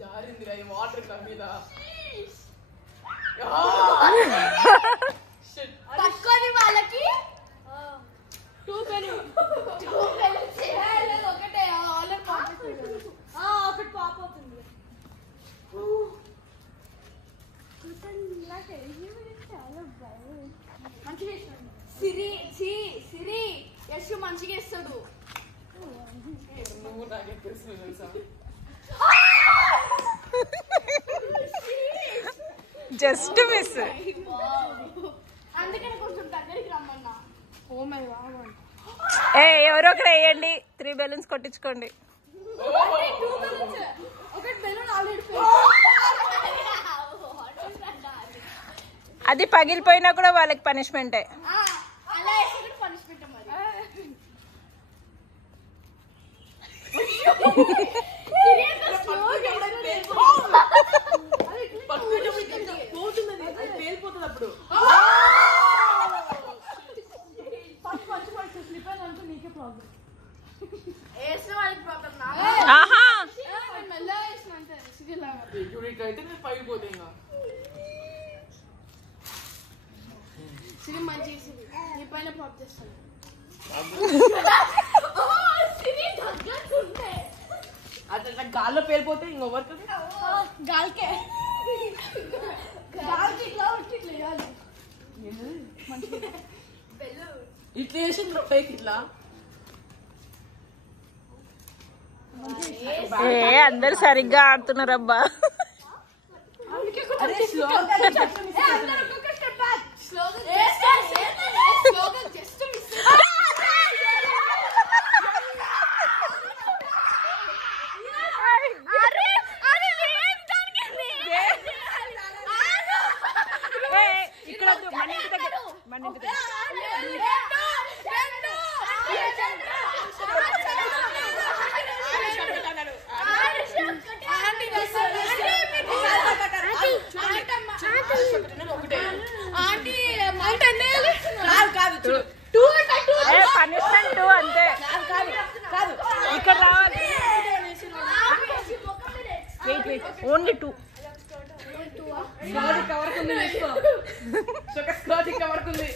జారింది వాటర్ ఇట్లా మీద పట్టుకొని వాళ్ళకి ఒకటే ఒకటి పాప్ అవుతుంది. సిరి యశ్ మంచిగా ఇస్తాడు. నువ్వు నాకే తెలుసు తెలుసా జస్ట్ మిస్. అందుకని కొంచెం దగ్గరికి రమ్మన్నా. ఎవరో ఒకరు వేయండి. 3 బెలూన్స్ కొట్టించుకోండి. ఒకటి బెలూన్ ఆల్రెడీ అది పగిలిపోయినా కూడా వాళ్ళకి పనిష్మెంటే. అలా పనిష్మెంట్ మరి. పేలిపోతుంది అప్పుడు. నీకే ప్రాబ్లం. అయితే నేను పగిలిపోతే ఇంకా సిరి మంచి నీ పైన ప్రాప్ చేస్తాను. అట్లా గాల్లో పేలిపోతే ఇంకొకరికి గాలికే ఇట్లా ఇట్లా చేసింది పైకి ఇట్లా. అందరు సరిగ్గా ఆడుతున్నారబ్బా. ఇక్కడ మన ఇంటి దగ్గర పనిష్మెంట్ 2 అంతే. ఇక్కడ రావాలి. ఓన్లీ 2. కవర్ కుంది.